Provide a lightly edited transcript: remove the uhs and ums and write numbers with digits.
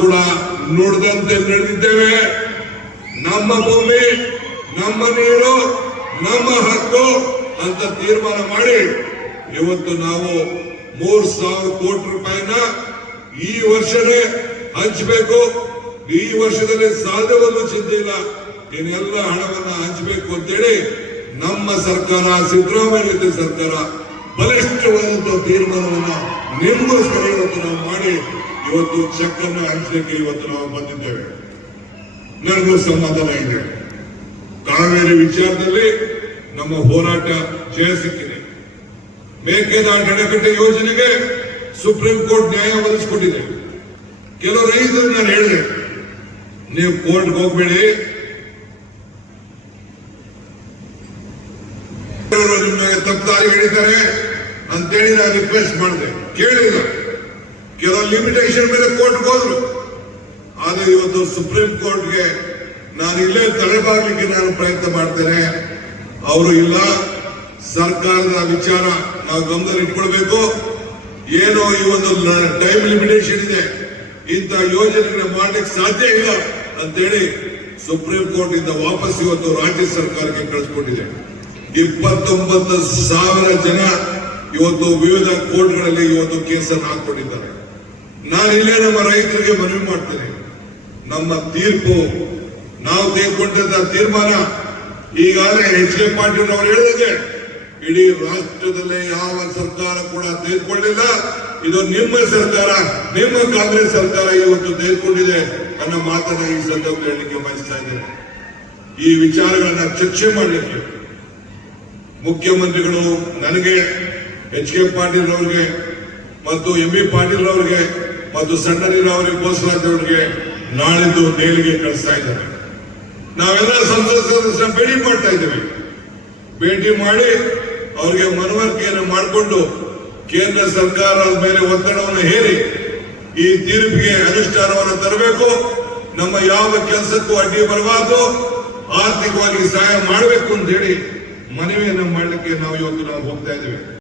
ಕೂಡ ನುಡಿದಂತೆ ನಡೆದಿದ್ದೇವೆ. ನಮ್ಮ ಭೂಮಿ, ನಮ್ಮ ನೀರು, ನಮ್ಮ ಹಕ್ಕು ಅಂತ ತೀರ್ಮಾನ ಮಾಡಿ ಇವತ್ತು ನಾವು 3,000 ಕೋಟಿ ರೂಪಾಯಿನ ಈ ವರ್ಷನೇ ಹಂಚಬೇಕು. ಈ ವರ್ಷದಲ್ಲಿ ಸಾಧ್ಯವನ್ನು ಚಿಂತೆ ಇಲ್ಲ, ಇನ್ನೆಲ್ಲ ಹಣವನ್ನ ಹಂಚಬೇಕು ಅಂತೇಳಿ ನಮ್ಮ ಸರ್ಕಾರ, ಸಿದ್ದರಾಮಯ್ಯ ಸರ್ಕಾರ ಬಲಿಷ್ಠವಾದಂತಹ ತೀರ್ಮಾನವನ್ನ ನಿಮಗೋಸ್ಕರ ಇವತ್ತು ನಾವು ಮಾಡಿ ಇವತ್ತು ಚೆಕ್ ಅನ್ನು ಹಂಚಲಿಕ್ಕೆ ಇವತ್ತು ನಾವು ಬಂದಿದ್ದೇವೆ. ನನಗೂ ಸಮಾಧಾನ ಇದೆ. ಕಾವೇರಿ ವಿಚಾರದಲ್ಲಿ ನಮ್ಮ ಹೋರಾಟ ಜಯ ಸಿಕ್ಕಿದೆ. ಮೇಕೆದಾಟು ಅಣೆಕಟ್ಟೆ ಯೋಜನೆಗೆ ಸುಪ್ರೀಂ ಕೋರ್ಟ್ ನ್ಯಾಯ ಒದಗಿಸಿಕೊಟ್ಟಿದೆ. ಕೆಲವು ರೈತರು ನಾನು ಹೇಳಿದೆ, ನೀವು ಕೋರ್ಟ್ಗೆ ಹೋಗ್ಬೇಡಿ, ನಿಮಗೆ ತಪ್ಪದಾರಿ ಹಿಡಿತಾರೆ ಅಂತೇಳಿ ನಾನು ರಿಕ್ವೆಸ್ಟ್ ಮಾಡಿದೆ. ಕೇಳಿಲ್ಲ. ಕೆಲವು ಲಿಮಿಟೇಷನ್ ಮೇಲೆ ಕೋರ್ಟ್ಗೆ ಹೋದ್ರು. ಆದ್ರೆ ಇವತ್ತು ಸುಪ್ರೀಂ ಕೋರ್ಟ್ಗೆ ನಾನು ಇಲ್ಲೇ ತಡೆಬಾರ್ಲಿಕ್ಕೆ ನಾನು ಪ್ರಯತ್ನ ಮಾಡ್ತೇನೆ. ಅವರು ಇಲ್ಲ, ಸರ್ಕಾರದ ವಿಚಾರ ನಾವು ಗಮನದಲ್ಲಿ ಇಟ್ಕೊಳ್ಬೇಕು. ಏನೋ ಈ ಒಂದು ಟೈಮ್ ಲಿಮಿಟೇಷನ್ ಇದೆ, ಇಂಥ ಯೋಜನೆಗಳನ್ನ ಮಾಡ್ಲಿಕ್ಕೆ ಸಾಧ್ಯ ಇಲ್ಲ ಅಂತೇಳಿ ಸುಪ್ರೀಂ ಕೋರ್ಟ್ ಇಂದ ವಾಪಸ್ ಇವತ್ತು ರಾಜ್ಯ ಸರ್ಕಾರಕ್ಕೆ ಕಳಿಸ್ಕೊಟ್ಟಿದೆ. 29,000 ಜನ ಇವತ್ತು ವಿವಿಧ ಕೋರ್ಟ್ಗಳಲ್ಲಿ ಇವತ್ತು ಕೇಸನ್ನು ಹಾಕೊಂಡಿದ್ದಾರೆ. ನಾನು ಇಲ್ಲೇ ನಮ್ಮ ರೈತರಿಗೆ ಮನವಿ ಮಾಡ್ತೇನೆ, ನಮ್ಮ ತೀರ್ಪು, ನಾವು ತೆಗೆದುಕೊಂಡಂತ ತೀರ್ಮಾನ ಈಗಾಗಲೇ H.K. ಪಾಟೀಲ್ ಅವರು ಹೇಳಿದಂಗೆ ಇಡೀ ರಾಷ್ಟ್ರದಲ್ಲೇ ಯಾವ ಸರ್ಕಾರ ಕೂಡ ತೆಗೆದುಕೊಳ್ಳಿಲ್ಲ. ಇದು ನಿಮ್ಮ ಸರ್ಕಾರ, ನಿಮ್ಮ ಕಾಂಗ್ರೆಸ್ ಸರ್ಕಾರ ಇವತ್ತು ತೆಗೆದುಕೊಂಡಿದೆ ಅನ್ನೋ ಮಾತನ್ನ ಈ ಸಂದರ್ಭದಲ್ಲಿ ಹೇಳಲಿಕ್ಕೆ ಬಯಸ್ತಾ ಇದ್ದೇನೆ. ಈ ವಿಚಾರಗಳನ್ನ ಚರ್ಚೆ ಮಾಡಲಿಕ್ಕೆ ಮುಖ್ಯಮಂತ್ರಿಗಳು ನನಗೆ, H.K. ಪಾಟೀಲ್ ಅವರಿಗೆ ಮತ್ತು M.B. ಪಾಟೀಲ್ ಅವರಿಗೆ ಮತ್ತು ಸಣ್ಣ ನೀರಾವರಿ ಬೋಸರಾಜ್ ಅವರಿಗೆ ನಾಳಿದ್ದು ದೆಹಲಿಗೆ ಕಳಿಸ್ತಾ ಇದ್ದಾರೆ. ನಾವೆಲ್ಲ ಸಂಸತ್ ಸದಸ್ಯರ ಭೇಟಿ ಮಾಡ್ತಾ ಇದ್ದೇವೆ. ಭೇಟಿ ಮಾಡಿ ಅವರಿಗೆ ಮನವರಿಕೆಯನ್ನು ಮಾಡಿಕೊಂಡು ಕೇಂದ್ರ ಸರ್ಕಾರದ ಮೇಲೆ ಒತ್ತಡವನ್ನು ಹೇರಿ ಈ ತೀರ್ಪಿಗೆ ಅನುಷ್ಠಾನವನ್ನು ತರಬೇಕು. ನಮ್ಮ ಯಾವ ಕೆಲಸಕ್ಕೂ ಅಡ್ಡಿ ಬರಬಾರದು, ಆರ್ಥಿಕವಾಗಿ ಸಹಾಯ ಮಾಡಬೇಕು ಅಂತ ಹೇಳಿ ಮನವಿಯನ್ನು ಮಾಡಲಿಕ್ಕೆ ನಾವು ಇವತ್ತು ಹೋಗ್ತಾ ಇದ್ದೇವೆ.